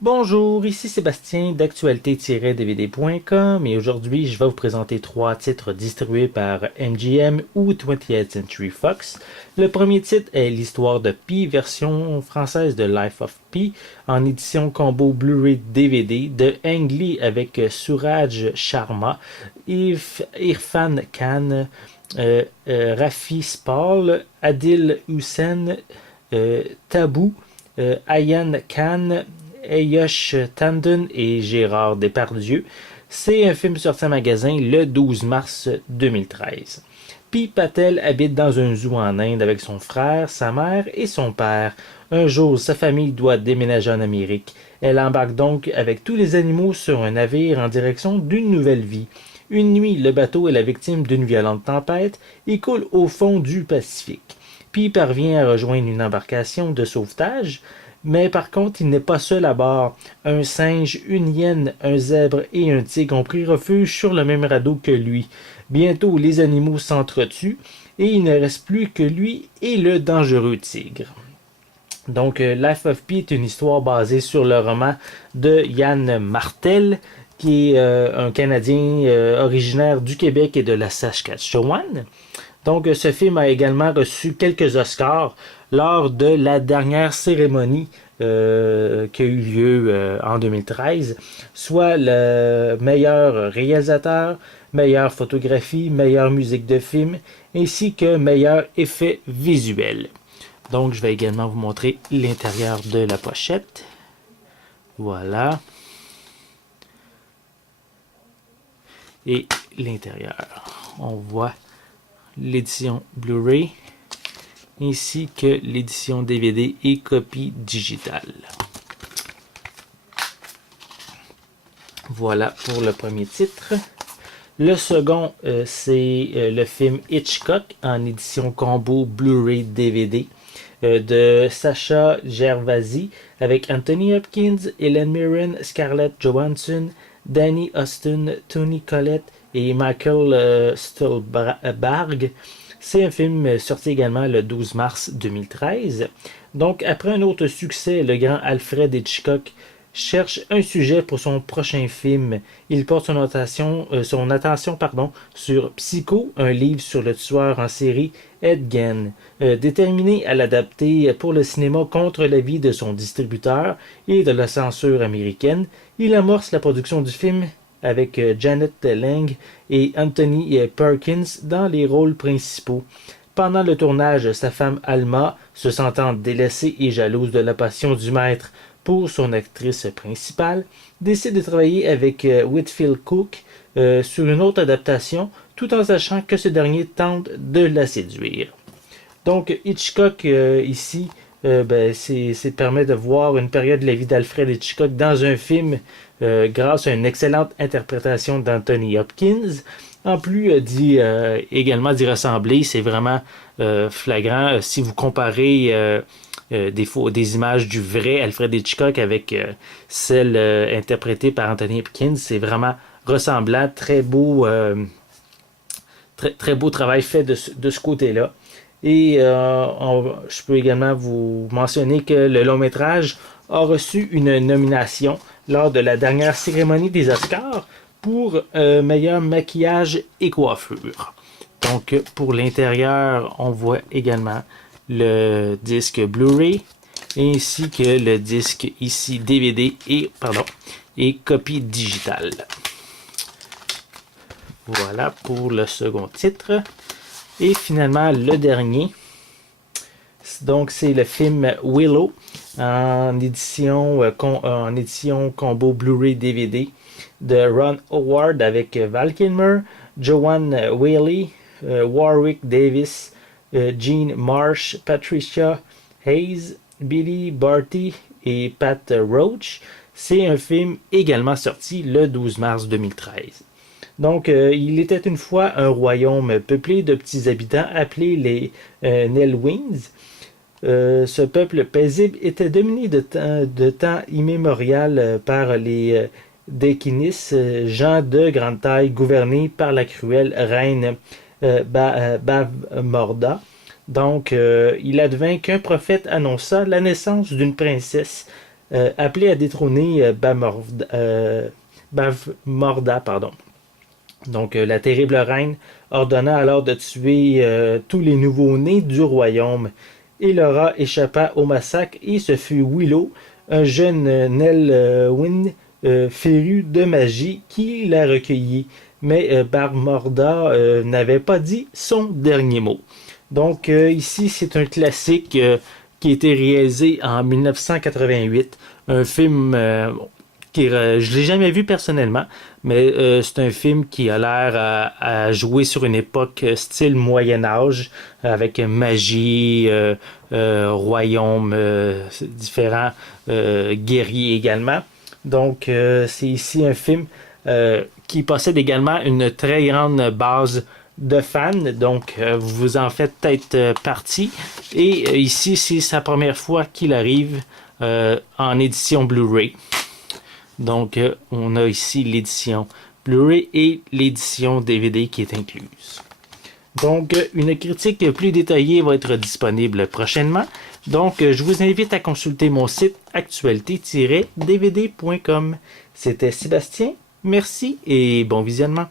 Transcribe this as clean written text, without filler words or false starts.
Bonjour, ici Sébastien d'actualité-dvd.com et aujourd'hui je vais vous présenter trois titres distribués par MGM ou 20th Century Fox. Le premier titre est l'histoire de Pi, version française de Life of Pi, en édition combo Blu-ray DVD de Ang Lee avec Suraj Sharma, Irfan Khan, Rafi Spall, Adil Hussain, Tabou, Ayan Khan, Ayush Tandon et Gérard Depardieu. C'est un film sorti en magasin le 12 mars 2013. Pi Patel habite dans un zoo en Inde avec son frère, sa mère et son père. Un jour, sa famille doit déménager en Amérique. Elle embarque donc avec tous les animaux sur un navire en direction d'une nouvelle vie. Une nuit, le bateau est la victime d'une violente tempête et coule au fond du Pacifique. Pi parvient à rejoindre une embarcation de sauvetage, mais par contre, il n'est pas seul à bord. Un singe, une hyène, un zèbre et un tigre ont pris refuge sur le même radeau que lui. Bientôt, les animaux s'entretuent et il ne reste plus que lui et le dangereux tigre. Donc, Life of Pi est une histoire basée sur le roman de Yann Martel, qui est un Canadien originaire du Québec et de la Saskatchewan. Donc, ce film a également reçu quelques Oscars lors de la dernière cérémonie qui a eu lieu en 2013, soit le meilleur réalisateur, meilleure photographie, meilleure musique de film, ainsi que meilleur effet visuel. Donc, je vais également vous montrer l'intérieur de la pochette. Voilà. Et l'intérieur. On voit l'édition Blu-ray ainsi que l'édition DVD et copie digitale. Voilà pour le premier titre. Le second, c'est le film Hitchcock en édition combo Blu-ray DVD de Sacha Gervasi avec Anthony Hopkins, Helen Mirren, Scarlett Johansson, Danny Austin, Toni Collette et Michael Stuhlbarg. C'est un film sorti également le 12 mars 2013. Donc, après un autre succès, le grand Alfred Hitchcock cherche un sujet pour son prochain film. Il porte son attention sur Psycho, un livre sur le tueur en série Ed Gein. Déterminé à l'adapter pour le cinéma contre l'avis de son distributeur et de la censure américaine, il amorce la production du film avec Janet Lang et Anthony Perkins dans les rôles principaux. Pendant le tournage, sa femme Alma, se sentant délaissée et jalouse de la passion du maître pour son actrice principale, décide de travailler avec Whitfield Cook sur une autre adaptation, tout en sachant que ce dernier tente de la séduire. Donc Hitchcock ici, c'est permet de voir une période de la vie d'Alfred Hitchcock dans un film grâce à une excellente interprétation d'Anthony Hopkins. En plus également d'y ressembler, c'est vraiment flagrant si vous comparez des images du vrai Alfred Hitchcock avec celle interprétée par Anthony Hopkins. C'est vraiment ressemblant, très beau travail fait de ce côté-là. Et je peux également vous mentionner que le long métrage a reçu une nomination lors de la dernière cérémonie des Oscars pour meilleur maquillage et coiffure. Donc pour l'intérieur, on voit également le disque Blu-ray ainsi que le disque ici DVD et copie digitale. Voilà pour le second titre. Et finalement, le dernier, donc c'est le film Willow en édition combo Blu-ray DVD de Ron Howard avec Val Kilmer, Joanne Whaley, Warwick Davis, Jean Marsh, Patricia Hayes, Billy Barty et Pat Roach. C'est un film également sorti le 12 mars 2013. Donc, il était une fois un royaume peuplé de petits habitants appelés les Nelwings. Ce peuple paisible était dominé de temps immémorial par les Dekinis, gens de grande taille gouvernés par la cruelle reine Bavmorda. Donc, il advint qu'un prophète annonça la naissance d'une princesse appelé à détrôner Bavmorda, pardon. Donc, la terrible reine ordonna alors de tuer tous les nouveaux-nés du royaume. Et Laura échappa au massacre et ce fut Willow, un jeune Nelwyn féru de magie, qui la recueillit. Mais Bavmorda n'avait pas dit son dernier mot. Donc, ici, c'est un classique qui a été réalisé en 1988. Un film je l'ai jamais vu personnellement, mais c'est un film qui a l'air à jouer sur une époque style Moyen Âge, avec magie, royaume, différents guerriers également. Donc c'est ici un film qui possède également une très grande base de fans, donc vous en faites peut-être partie. Et ici, c'est sa première fois qu'il arrive en édition Blu-ray. Donc, on a ici l'édition Blu-ray et l'édition DVD qui est incluse. Donc, une critique plus détaillée va être disponible prochainement. Donc, je vous invite à consulter mon site actualité-dvd.com. C'était Sébastien. Merci et bon visionnement.